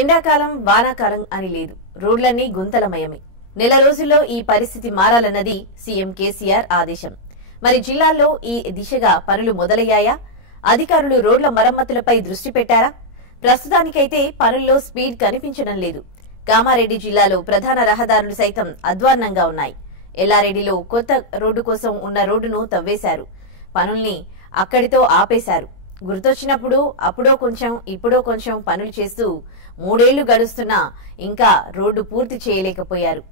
ఎండాకాలం వానాకాలం అని లేదు, రోడ్లన్నీ గుంతలమయమే. నెల రోజుల్లో ఈ పరిస్థితి మారాలన్నది సీఎం కేసీఆర్ ఆదేశం. మరి జిల్లాల్లో ఈ దిశగా పనులు మొదలయ్యాయా? అధికారులు రోడ్ల మరమ్మతులపై దృష్టి పెట్టారా? ప్రస్తుతానికైతే పనుల్లో స్పీడ్ కనిపించడం లేదు. కామారెడ్డి జిల్లాలో ప్రధాన రహదారులు సైతం అధ్వాన్నంగా ఉన్నాయి. ఎల్లారెడ్డిలో కొత్త రోడ్డు కోసం ఉన్న రోడ్డును తవ్వేశారు. పనుల్ని అక్కడితో ఆపేశారు. గుర్తొచ్చినప్పుడు అప్పుడో కొంచెం ఇప్పుడో కొంచెం పనులు చేస్తూ 3 ఏళ్లు గడుస్తున్నా ఇంకా రోడ్డు పూర్తి చేయలేకపోయారు.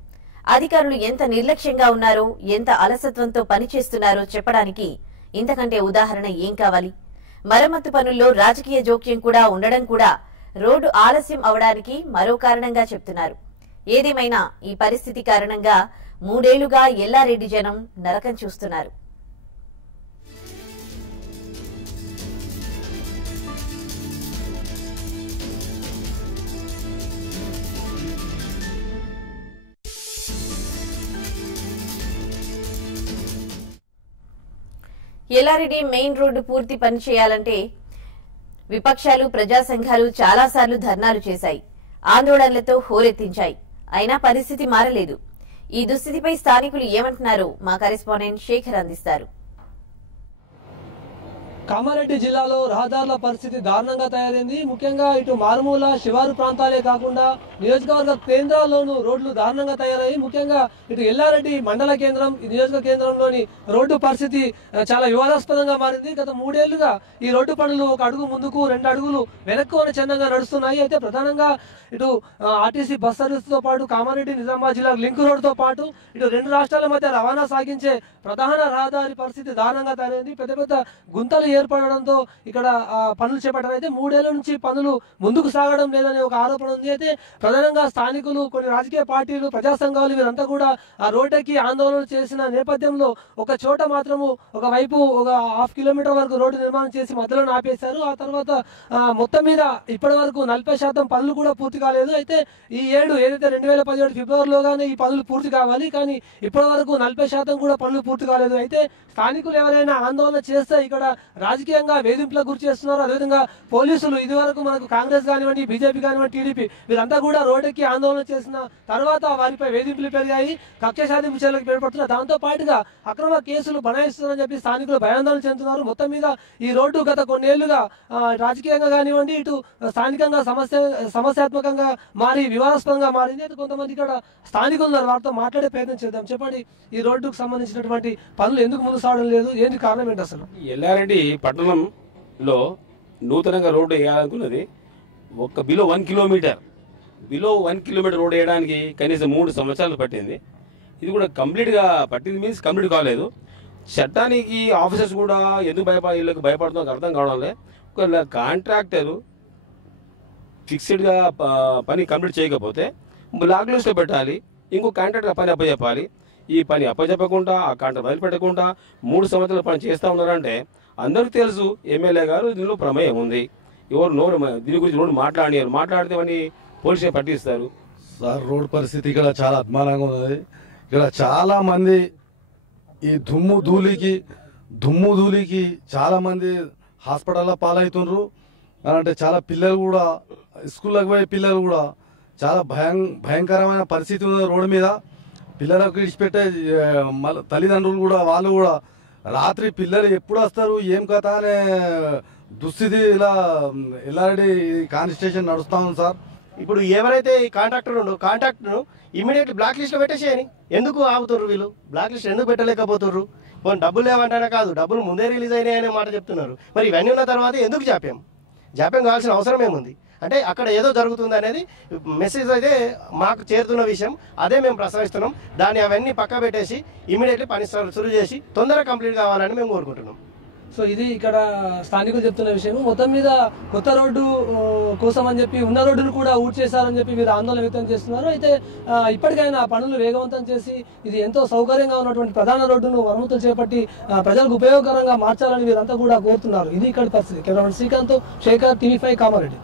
అధికారులు ఎంత నిర్లక్ష్యంగా ఉన్నారో, ఎంత అలసత్వంతో పనిచేస్తున్నారో చెప్పడానికి ఇంతకంటే ఉదాహరణ ఏం కావాలి? మరమ్మతు పనుల్లో రాజకీయ జోక్యం కూడా ఉండడం కూడా రోడ్డు ఆలస్యం అవడానికి మరో కారణంగా చెప్తున్నారు. ఏదేమైనా ఈ పరిస్థితి కారణంగా 3 ఏళ్లుగా ఎల్లారెడ్డి జనం నరకం చూస్తున్నారు. ఎల్లారెడ్డి మెయిన్ రోడ్డు పూర్తి పని చేయాలంటే విపక్షాలు, ప్రజా సంఘాలు చాలాసార్లు ధర్నాలు చేశాయి, ఆందోళనలతో హోరెత్తించాయి. అయినా పరిస్థితి మారలేదు. ఈ దుస్థితిపై స్థానికులు ఏమంటున్నారో మా కరెస్పాండెంట్ శేఖర్ అందిస్తారు. కామారెడ్డి జిల్లాలో రహదారుల పరిస్థితి దారుణంగా తయారైంది. ముఖ్యంగా ఇటు మారుమూల శివారు ప్రాంతాలే కాకుండా నియోజకవర్గ కేంద్రాల్లోనూ రోడ్లు దారుణంగా తయారయ్యాయి. ముఖ్యంగా ఇటు ఎల్లారెడ్డి మండల కేంద్రం, ఈ నియోజక కేంద్రంలోని రోడ్డు పరిస్థితి చాలా వివాదాస్పదంగా మారింది. గత 3 ఏళ్లుగా ఈ రోడ్డు పనులు ఒక అడుగు ముందుకు 2 అడుగులు వెనక్కు అని చిన్నగా నడుస్తున్నాయి. అయితే ప్రధానంగా ఇటు ఆర్టీసీ బస్ సర్వీస్ తో పాటు కామారెడ్డి నిజామాబాద్ జిల్లా లింక్ రోడ్ తో పాటు ఇటు 2 రాష్ట్రాల మధ్య రవాణా సాగించే ప్రధాన రహదారి పరిస్థితి దారుణంగా తయారైంది. పెద్ద పెద్ద గుంతలు ఏర్పడడంతో ఇక్కడ పనులు చేపట్టారు. అయితే 3 ఏళ్ల నుంచి పనులు ముందుకు సాగడం లేదనే ఒక ఆరోపణ ఉంది. అయితే ప్రధానంగా స్థానికులు, కొన్ని రాజకీయ పార్టీలు, ప్రజా సంఘాలు వీరంతా కూడా ఆ రోడ్డుకి ఆందోళన చేసిన నేపథ్యంలో ఒక చోట మాత్రము ఒకవైపు ఒక 1/2 కిలోమీటర్ వరకు రోడ్డు నిర్మాణం చేసి మధ్యలో ఆపేశారు. ఆ తర్వాత మొత్తం మీద ఇప్పటి వరకు 40% పనులు కూడా పూర్తి కాలేదు. అయితే ఈ ఏడు ఏదైతే 2017 ఫిబ్రవరిలోగానే ఈ పనులు పూర్తి కావాలి, కానీ ఇప్పటి వరకు 40% కూడా పనులు పూర్తి కాలేదు. అయితే స్థానికులు ఎవరైనా ఆందోళన చేస్తే ఇక్కడ రాజకీయంగా వేధింపులకు గురి చేస్తున్నారు. అదేవిధంగా పోలీసులు ఇదివరకు మనకు కాంగ్రెస్ కానివ్వండి, బీజేపీ కానివ్వండి, టీడీపీ వీరంతా కూడా రోడ్డుకి ఆందోళన చేసిన తర్వాత వారిపై వేధింపులు పెరిగాయి, కక్ష సాధింపు చర్యలకు ఏర్పడుతున్నారు. దాంతో పాటుగా అక్రమ కేసులు బనాయిస్తున్నారని చెప్పి స్థానికులు భయాందోళన చెందుతున్నారు. మొత్తం మీద ఈ రోడ్డు గత కొన్నేళ్లుగా రాజకీయంగా కానివ్వండి, ఇటు స్థానికంగా సమస్యాత్మకంగా మారి వివాదాస్పదంగా మారింది. అయితే కొంతమంది ఇక్కడ స్థానికులు ఉన్నారు, వారితో మాట్లాడే ప్రయత్నం చేద్దాం. చెప్పండి, ఈ రోడ్డుకు సంబంధించినటువంటి పనులు ఎందుకు ముందు సాగడం లేదు, ఏంటి కారణం ఏంటి అసలు? ఎల్లారెడ్డి పట్టణంలో నూతనంగా రోడ్డు వేయాలనుకున్నది బిలో 1 కిలోమీటర్ రోడ్డు వేయడానికి కనీసం 3 సంవత్సరాలు పట్టింది. ఇది కూడా కంప్లీట్గా పట్టింది మీన్స్ కంప్లీట్ కాలేదు. చట్టానికి ఆఫీసర్స్ కూడా ఎందుకు వీళ్ళకి భయపడుతుందో అర్థం కావడం లేదు. ఒక కాంట్రాక్టరు ఫిక్స్డ్గా పని కంప్లీట్ చేయకపోతే బ్లాక్ లిస్ట్లో పెట్టాలి, ఇంకో కాంట్రాక్టర్ పని అప్పచెప్పాలి. ఈ పని అప్పచెప్పకుండా, ఆ కాంట్రాక్ట్ వదిలిపెట్టకుండా 3 సంవత్సరాల పని చేస్తూ ఉన్నారంటే అందరికీ తెలుసు ఎమ్మెల్యే గారు దీనిలో ప్రమేయం ఉంది. ఎవరు నోరు దీని గురించి రోడ్డు మాట్లాడితే అని పోలీసులు పట్టిస్తారు. సార్, రోడ్ పరిస్థితి ఇక్కడ చాలా అద్మానంగా ఉన్నది. ఇక్కడ చాలా మంది ఈ దుమ్ము ధూళికి చాలా మంది హాస్పిటల్లో పాలవుతుండ్రు. అంటే చాలా పిల్లలు కూడా, స్కూళ్ళకి పోయే పిల్లలు కూడా చాలా భయంకరమైన పరిస్థితి ఉన్నది రోడ్డు మీద. పిల్లలకు విడిచిపెట్టే తల్లిదండ్రులు కూడా, వాళ్ళు కూడా రాత్రి పిల్లలు ఎప్పుడు వస్తారు, ఏం కథ అనే దుస్థితి ఇలా ఎల్లారెడ్డి కాన్స్టిట్యూషన్ నడుస్తా ఉంది సార్. ఇప్పుడు ఎవరైతే ఈ కాంట్రాక్టర్ ఉండో కాంట్రాక్టర్ ఇమీడియట్లీ బ్లాక్ లిస్ట్ లో పెట్టేసేయని. ఎందుకు ఆగుతుర్రు వీళ్ళు? బ్లాక్ లిస్ట్ ఎందుకు పెట్టలేకపోతుర్రు? పోనీ డబ్బులు లేవంటానే కాదు, డబ్బులు ముందే రిలీజ్ అయినాయి అనే మాట చెప్తున్నారు. మరి ఇవన్నీ ఉన్న తర్వాత ఎందుకు జాప్యం కావాల్సిన అవసరం ఏముంది? అంటే అక్కడ ఏదో జరుగుతుంది అనేది మెసేజ్ అయితే మాకు చేరుతున్న విషయం, అదే మేము ప్రస్తావిస్తున్నాం. దాన్ని అవన్నీ పక్క పెట్టేసి ఇమీడియట్లీ పని సురువు చేసి తొందరగా కంప్లీట్ కావాలని మేము కోరుకుంటున్నాం. సో ఇది ఇక్కడ స్థానికులు చెప్తున్న విషయం. మొత్తం మీద కొత్త రోడ్డు కోసం అని చెప్పి ఉన్న రోడ్డును కూడా ఊడ్చేశారని చెప్పి వీరు ఆందోళన వ్యక్తం చేస్తున్నారు. అయితే ఇప్పటికైనా పనులు వేగవంతం చేసి ఇది ఎంతో సౌకర్యంగా ఉన్నటువంటి ప్రధాన రోడ్డును మరమ్మతులు చేపట్టి ప్రజలకు ఉపయోగకరంగా మార్చాలని వీరంతా కూడా కోరుతున్నారు. ఇది ఇక్కడ పరిస్థితి. Cameraman Srikanth, Shekhar, TV5 Kamareddy.